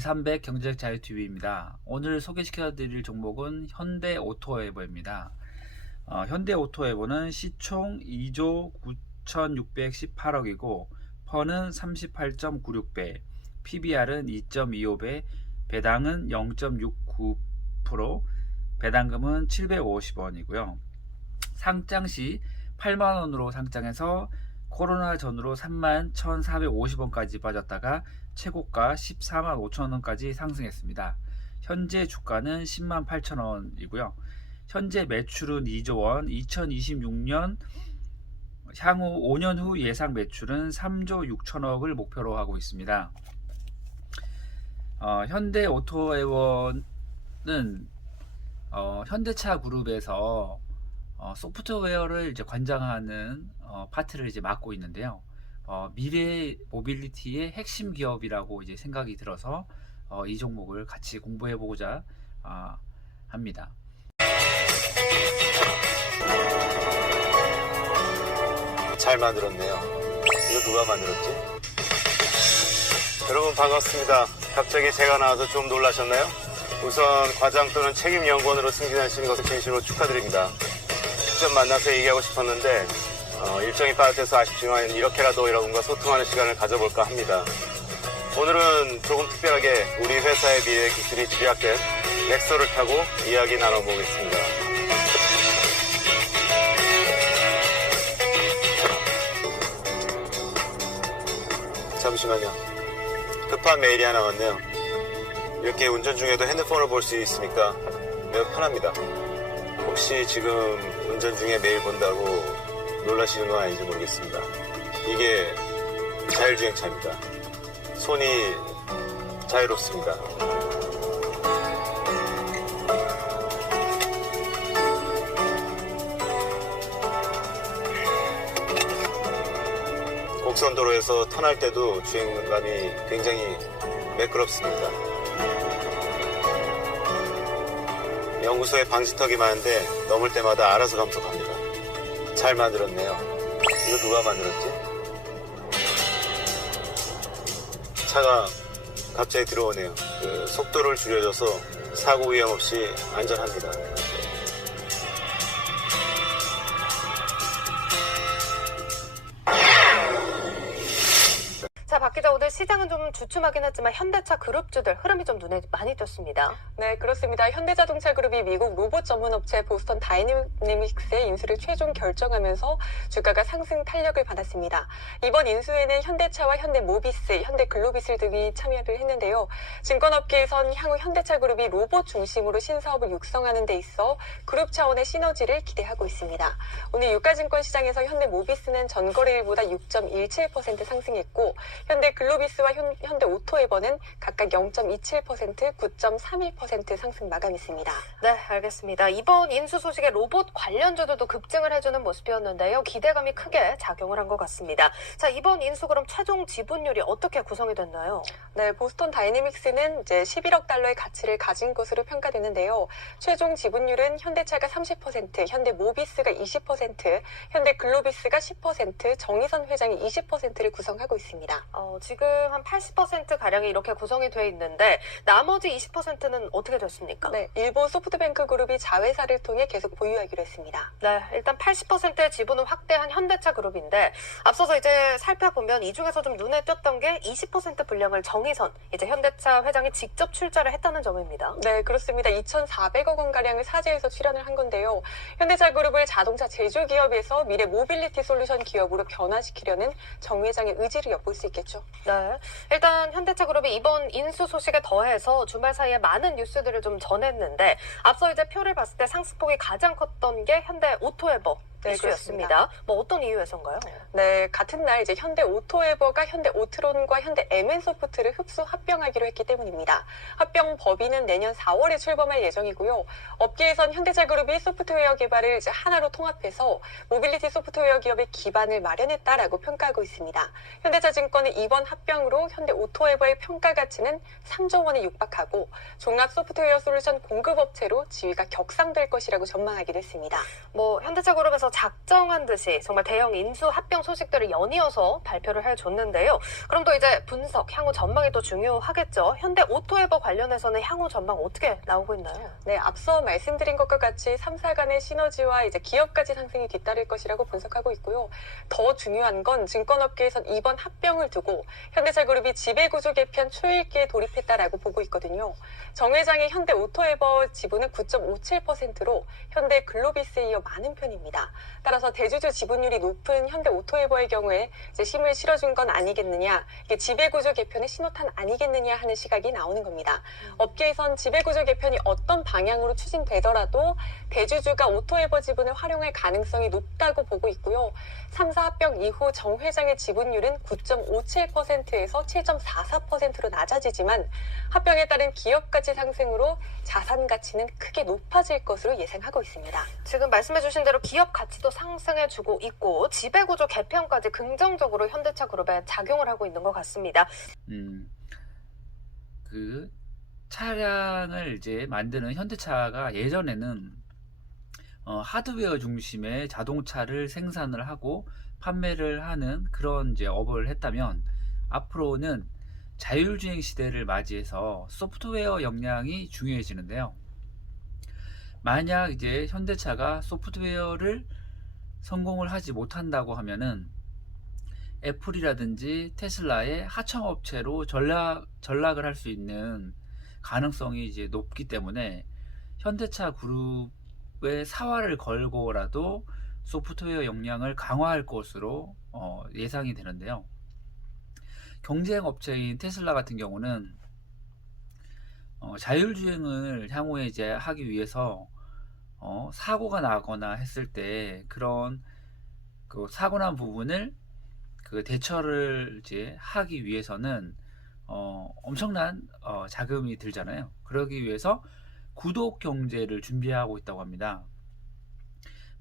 300 경제적 자유TV입니다. 오늘 소개시켜드릴 종목은 현대오토에버입니다. 현대오토에버는 시총 2조 9,618억이고 펀은 38.96배, PBR은 2.25배, 배당은 0.69%, 배당금은 750원이고요. 상장시 8만원으로 상장해서 코로나 전으로 31,450원까지 빠졌다가 최고가 14만 5천원까지 상승했습니다. 현재 주가는 10만 8천원이고요. 현재 매출은 2조 원, 2026년 향후 5년 후 예상 매출은 3조 6천억을 목표로 하고 있습니다. 현대오토에버는 현대차 그룹에서 소프트웨어를 이제 관장하는 파트를 이제 맡고 있는데요. 미래 모빌리티의 핵심 기업이라고 이제 생각이 들어서 이 종목을 같이 공부해 보고자 합니다. 잘 만들었네요. 이거 누가 만들었지? 여러분 반갑습니다. 갑자기 제가 나와서 좀 놀라셨나요? 우선 과장 또는 책임 연구원으로 승진하신 것을 진심으로 축하드립니다. 직접 만나서 얘기하고 싶었는데 일정이 빠듯해서 아쉽지만 이렇게라도 여러분과 소통하는 시간을 가져볼까 합니다. 오늘은 조금 특별하게 우리 회사의 미래 기술이 집약된 넥소를 타고 이야기 나눠보겠습니다. 잠시만요. 급한 메일이 하나 왔네요. 이렇게 운전 중에도 핸드폰을 볼 수 있으니까 매우 편합니다. 혹시 지금 운전 중에 메일 본다고 놀라시는 건 아닌지 모르겠습니다. 이게 자율주행차입니다. 손이 자유롭습니다. 곡선도로에서 턴할 때도 주행감이 굉장히 매끄럽습니다. 연구소에 방지턱이 많은데 넘을 때마다 알아서 감속합니다. 잘 만들었네요. 이거 누가 만들었지? 차가 갑자기 들어오네요. 속도를 줄여줘서 사고 위험 없이 안전합니다. 자, 박 기자, 오늘 시장은 좀 주춤하긴 했지만 현대차 그룹주들 흐름이 좀 눈에 많이 띄었습니다. 네, 그렇습니다. 현대자동차 그룹이 미국 로봇 전문 업체 보스턴 다이내믹스의 인수를 최종 결정하면서 주가가 상승 탄력을 받았습니다. 이번 인수에는 현대차와 현대모비스, 현대글로비스 등이 참여를 했는데요. 증권업계에선 향후 현대차 그룹이 로봇 중심으로 신사업을 육성하는 데 있어 그룹 차원의 시너지를 기대하고 있습니다. 오늘 유가증권 시장에서 현대모비스는 전거래일보다 6.17% 상승했고 현대글로비스와 현대오토에버는 각각 0.27%, 9.31% 상승 마감했습니다. 네, 알겠습니다. 이번 인수 소식에 로봇 관련주들도 급증을 해주는 모습이었는데요. 기대감이 크게 작용을 한 것 같습니다. 자, 이번 인수 그럼 최종 지분율이 어떻게 구성이 됐나요? 네, 보스턴 다이내믹스는 이제 11억 달러의 가치를 가진 것으로 평가되는데요. 최종 지분율은 현대차가 30%, 현대모비스가 20%, 현대글로비스가 10%, 정의선 회장이 20%를 구성하고 있습니다. 지금 한 80%가량이 이렇게 구성이 되어 있는데 나머지 20%는 어떻게 됐습니까? 네, 일본 소프트뱅크 그룹이 자회사를 통해 계속 보유하기로 했습니다. 네, 일단 80%의 지분을 확대한 현대차 그룹인데 앞서서 이제 살펴보면 이 중에서 좀 눈에 띄었던 게 20% 분량을 정의선, 이제 현대차 회장이 직접 출자를 했다는 점입니다. 네, 그렇습니다. 2,400억 원가량을 사재해서 출연을 한 건데요. 현대차 그룹을 자동차 제조 기업에서 미래 모빌리티 솔루션 기업으로 변화시키려는 정 회장의 의지를 엿볼 수 있겠죠. 네, 일단 현대차 그룹이 이번 인수 소식에 더해서 주말 사이에 많은 뉴스들을 좀 전했는데 앞서 이제 표를 봤을 때 상승폭이 가장 컸던 게 현대오토에버 네, 이슈였습니다. 그렇습니다. 뭐 어떤 이유에서인가요? 네, 같은 날 이제 현대오토에버가 현대오트론과 현대MN소프트를 흡수 합병하기로 했기 때문입니다. 합병 법인은 내년 4월에 출범할 예정이고요. 업계에선 현대차 그룹이 소프트웨어 개발을 이제 하나로 통합해서 모빌리티 소프트웨어 기업의 기반을 마련했다라고 평가하고 있습니다. 현대차증권은 이번 합병으로 현대오토에버의 평가 가치는 3조 원에 육박하고 종합 소프트웨어 솔루션 공급업체로 지위가 격상될 것이라고 전망하기도 했습니다. 뭐 현대차 그룹에서 정부에서 작정한 듯이 정말 대형 인수 합병 소식들을 연이어서 발표를 해줬는데요. 그럼 또 이제 분석, 향후 전망이 또 중요하겠죠. 현대 오토에버 관련해서는 향후 전망 어떻게 나오고 있나요? 네, 앞서 말씀드린 것과 같이 3사 간의 시너지와 이제 기업가치 상승이 뒤따를 것이라고 분석하고 있고요. 더 중요한 건 증권업계에선 이번 합병을 두고 현대차그룹이 지배구조 개편 초읽기에 돌입했다라고 보고 있거든요. 정 회장의 현대 오토에버 지분은 9.57%로 현대 글로비스에 이어 많은 편입니다. 따라서 대주주 지분율이 높은 현대 오토에버의 경우에 이제 힘을 실어준 건 아니겠느냐, 이게 지배구조 개편의 신호탄 아니겠느냐 하는 시각이 나오는 겁니다. 업계에선 지배구조 개편이 어떤 방향으로 추진되더라도 대주주가 오토에버 지분을 활용할 가능성이 높다고 보고 있고요. 3사 합병 이후 정 회장의 지분율은 9.57%에서 7.44%로 낮아지지만 합병에 따른 기업가치 상승으로 자산 가치는 크게 높아질 것으로 예상하고 있습니다. 지금 말씀해주신 대로 기업 가치도 상승해주고 있고 지배구조 개편까지 긍정적으로 현대차 그룹에 작용을 하고 있는 것 같습니다. 그 차량을 이제 만드는 현대차가 예전에는 하드웨어 중심의 자동차를 생산을 하고 판매를 하는 그런 이제 업을 했다면, 앞으로는 자율주행 시대를 맞이해서 소프트웨어 역량이 중요해지는데요. 만약 이제 현대차가 소프트웨어를 성공을 하지 못한다고 하면은 애플이라든지 테슬라의 하청업체로 전락을 할 수 있는 가능성이 이제 높기 때문에 현대차 그룹의 사활을 걸고라도 소프트웨어 역량을 강화할 것으로 예상이 되는데요. 경쟁 업체인 테슬라 같은 경우는 자율주행을 향후에 이제 하기 위해서 사고가 나거나 했을 때 그런 그 사고 난 부분을 그 대처를 이제 하기 위해서는 엄청난 자금이 들잖아요. 그러기 위해서 구독 경제를 준비하고 있다고 합니다.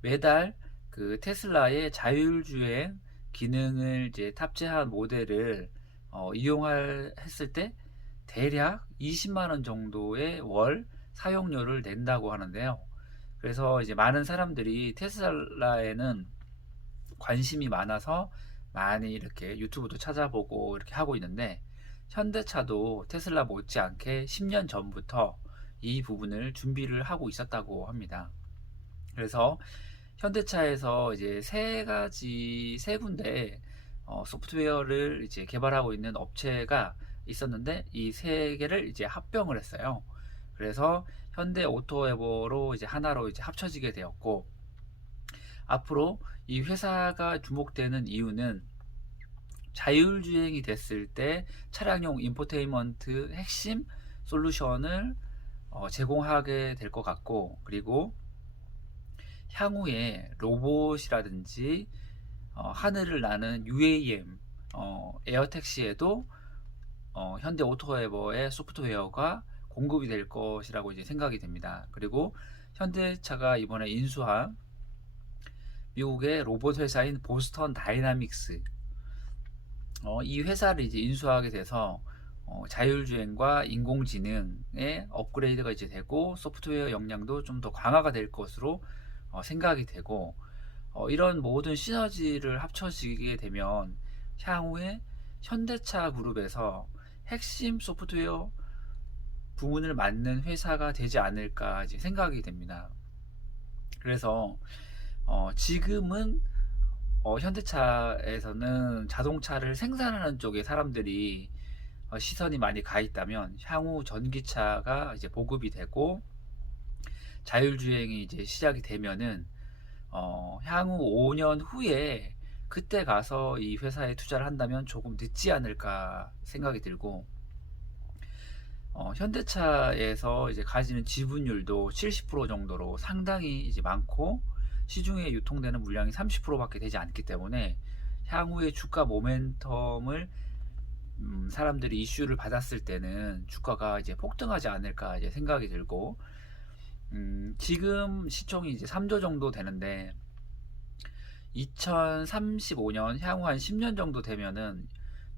매달 그 테슬라의 자율주행 기능을 이제 탑재한 모델을 이용했을 때 대략 20만 원 정도의 월 사용료를 낸다고 하는데요. 그래서 이제 많은 사람들이 테슬라에는 관심이 많아서 많이 이렇게 유튜브도 찾아보고 이렇게 하고 있는데, 현대차도 테슬라 못지않게 10년 전부터 이 부분을 준비를 하고 있었다고 합니다. 그래서 현대차에서 이제 세 군데 소프트웨어를 이제 개발하고 있는 업체가 있었는데, 이 세 개를 이제 합병을 했어요. 그래서 현대 오토에버로 이제 하나로 이제 합쳐지게 되었고, 앞으로 이 회사가 주목되는 이유는 자율주행이 됐을 때 차량용 인포테인먼트 핵심 솔루션을 제공하게 될 것 같고, 그리고 향후에 로봇이라든지 하늘을 나는 UAM, 에어택시에도 현대 오토에버의 소프트웨어가 공급이 될 것이라고 이제 생각이 됩니다. 그리고 현대차가 이번에 인수한 미국의 로봇 회사인 보스턴 다이나믹스, 이 회사를 이제 인수하게 돼서 자율주행과 인공지능의 업그레이드가 이제 되고 소프트웨어 역량도 좀 더 강화가 될 것으로 생각이 되고, 이런 모든 시너지를 합쳐지게 되면 향후에 현대차 그룹에서 핵심 소프트웨어 부문을 맡는 회사가 되지 않을까 이제 생각이 됩니다. 그래서 지금은 현대차에서는 자동차를 생산하는 쪽에 사람들이 시선이 많이 가 있다면, 향후 전기차가 이제 보급이 되고 자율주행이 이제 시작이 되면은 향후 5년 후에 그때 가서 이 회사에 투자를 한다면 조금 늦지 않을까 생각이 들고, 현대차에서 이제 가지는 지분율도 70% 정도로 상당히 이제 많고, 시중에 유통되는 물량이 30%밖에 되지 않기 때문에 향후에 주가 모멘텀을 사람들이 이슈를 받았을 때는 주가가 이제 폭등하지 않을까 이제 생각이 들고, 지금 시총이 이제 3조 정도 되는데 2035년 향후 한 10년 정도 되면은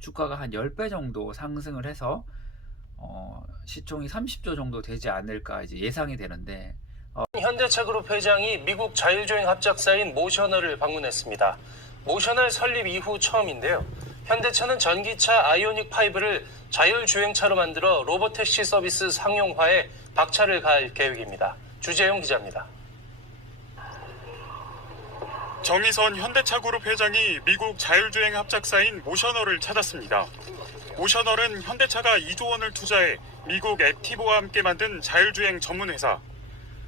주가가 한 10배 정도 상승을 해서 시총이 30조 정도 되지 않을까 이제 예상이 되는데, 현대차그룹 회장이 미국 자율주행 합작사인 모셔널을 방문했습니다. 모셔널 설립 이후 처음인데요. 현대차는 전기차 아이오닉5를 자율주행차로 만들어 로보택시 서비스 상용화에 박차를 가할 계획입니다. 주재용 기자입니다. 정의선 현대차그룹 회장이 미국 자율주행 합작사인 모셔널을 찾았습니다. 모셔널은 현대차가 2조 원을 투자해 미국 액티브와 함께 만든 자율주행 전문 회사.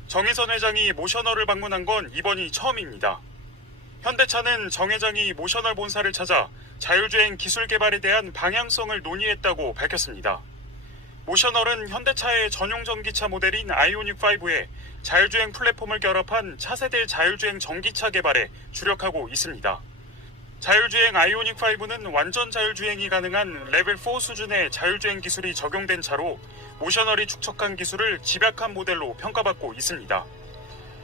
정의선 회장이 모셔널을 방문한 건 이번이 처음입니다. 현대차는 정 회장이 모셔널 본사를 찾아 자율주행 기술 개발에 대한 방향성을 논의했다고 밝혔습니다. 모셔널은 현대차의 전용 전기차 모델인 아이오닉5에 자율주행 플랫폼을 결합한 차세대 자율주행 전기차 개발에 주력하고 있습니다. 자율주행 아이오닉5는 완전 자율주행이 가능한 레벨 4 수준의 자율주행 기술이 적용된 차로 모셔널이 축적한 기술을 집약한 모델로 평가받고 있습니다.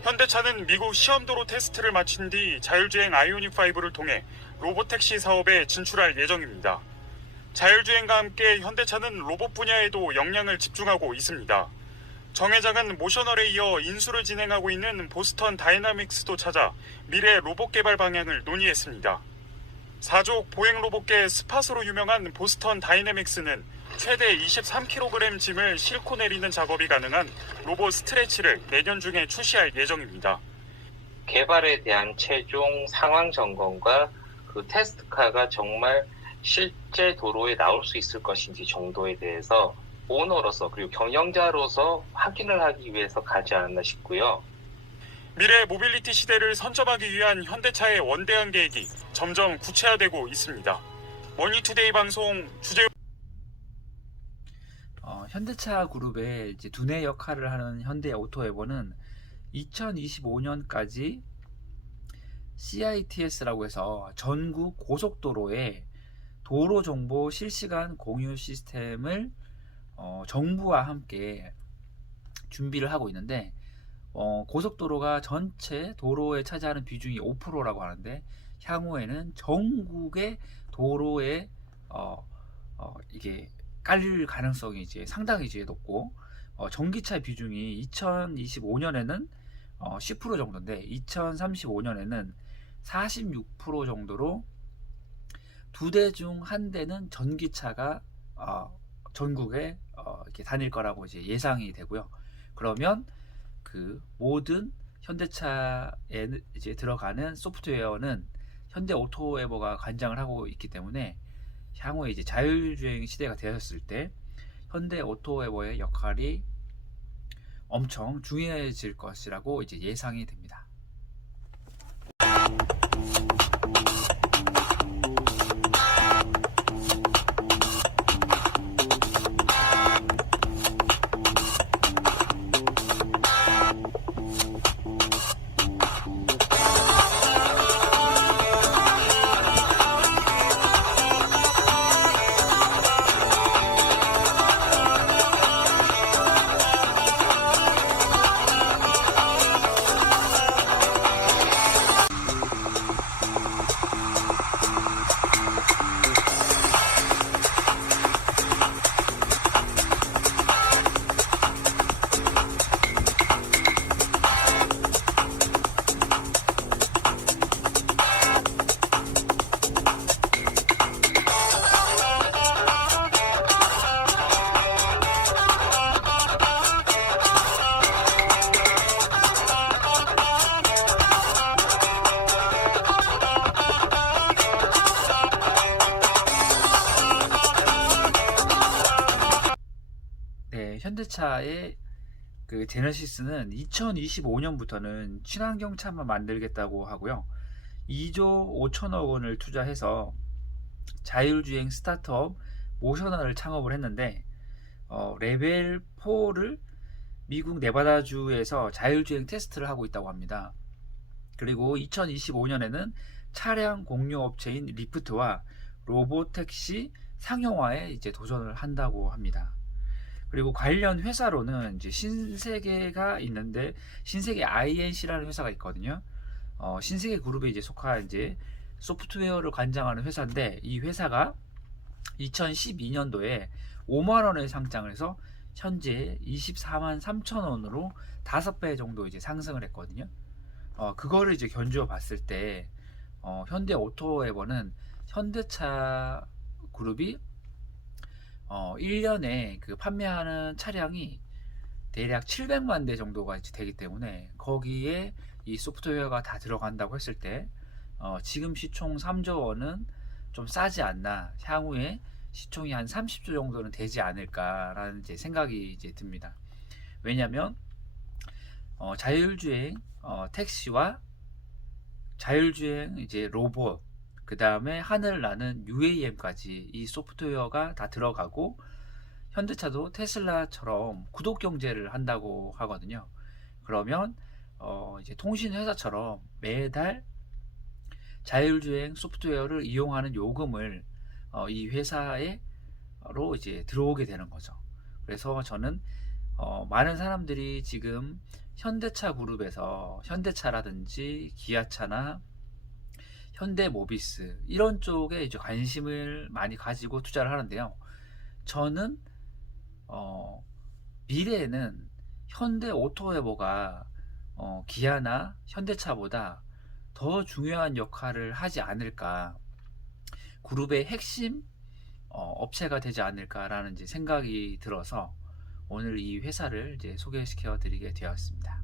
현대차는 미국 시험도로 테스트를 마친 뒤 자율주행 아이오닉5를 통해 로보택시 사업에 진출할 예정입니다. 자율주행과 함께 현대차는 로봇 분야에도 역량을 집중하고 있습니다. 정 회장은 모셔널에 이어 인수를 진행하고 있는 보스턴 다이나믹스도 찾아 미래 로봇 개발 방향을 논의했습니다. 사족 보행 로봇계 스팟으로 유명한 보스턴 다이내믹스는 최대 23kg 짐을 싣고 내리는 작업이 가능한 로봇 스트레치를 내년 중에 출시할 예정입니다. 개발에 대한 최종 상황 점검과 그 테스트카가 정말 실제 도로에 나올 수 있을 것인지 정도에 대해서 오너로서 그리고 경영자로서 확인을 하기 위해서 가지 않았나 싶고요. 미래 모빌리티 시대를 선점하기 위한 현대차의 원대한 계획이 점점 구체화되고 있습니다. 머니투데이 방송 주재용. 현대차 그룹의 이제 두뇌 역할을 하는 현대오토에버는 2025년까지 CITS라고 해서 전국 고속도로에 도로 정보 실시간 공유 시스템을 정부와 함께 준비를 하고 있는데, 고속도로가 전체 도로에 차지하는 비중이 5%라고 하는데, 향후에는 전국의 도로에 이게 깔릴 가능성이 이제 상당히 이제 높고, 전기차 비중이 2025년에는 10% 정도인데 2035년에는 46% 정도로 2대 중 1대는 전기차가 전국에 이렇게 다닐 거라고 이제 예상이 되고요. 그러면 그 모든 현대차에 이제 들어가는 소프트웨어는 현대오토에버가 관장을 하고 있기 때문에 향후에 이제 자율주행 시대가 되었을 때 현대오토에버의 역할이 엄청 중요해질 것이라고 이제 예상이 됩니다. 현대차의 그 제네시스는 2025년부터는 친환경 차만 만들겠다고 하고요. 2조 5천억 원을 투자해서 자율주행 스타트업 모셔널을 창업을 했는데, 레벨 4를 미국 네바다주에서 자율주행 테스트를 하고 있다고 합니다. 그리고 2025년에는 차량 공유 업체인 리프트와 로보택시 상용화에 이제 도전을 한다고 합니다. 그리고 관련 회사로는 이제 신세계가 있는데, 신세계 INC라는 회사가 있거든요. 신세계 그룹에 이제 속한 이제 소프트웨어를 관장하는 회사인데, 이 회사가 2012년도에 5만 원에 상장을 해서 현재 24만 3천 원으로 5배 정도 이제 상승을 했거든요. 그거를 이제 견주어 봤을 때 현대 오토에버는 현대차 그룹이 1년에 그 판매하는 차량이 대략 700만 대 정도가 이제 되기 때문에 거기에 이 소프트웨어가 다 들어간다고 했을 때 지금 시총 3조 원은 좀 싸지 않나, 향후에 시총이 한 30조 정도는 되지 않을까라는 이제 생각이 이제 듭니다. 왜냐하면 자율주행 택시와 자율주행 이제 로봇, 그 다음에 하늘 나는 UAM까지 이 소프트웨어가 다 들어가고, 현대차도 테슬라처럼 구독 경제를 한다고 하거든요. 그러면 이제 통신 회사처럼 매달 자율주행 소프트웨어를 이용하는 요금을 이 회사로 이제 들어오게 되는 거죠. 그래서 저는 많은 사람들이 지금 현대차 그룹에서 현대차라든지 기아차나 현대모비스 이런 쪽에 이제 관심을 많이 가지고 투자를 하는데요. 저는 미래에는 현대 오토에버가 기아나 현대차보다 더 중요한 역할을 하지 않을까, 그룹의 핵심 업체가 되지 않을까라는 이제 생각이 들어서 오늘 이 회사를 이제 소개시켜 드리게 되었습니다.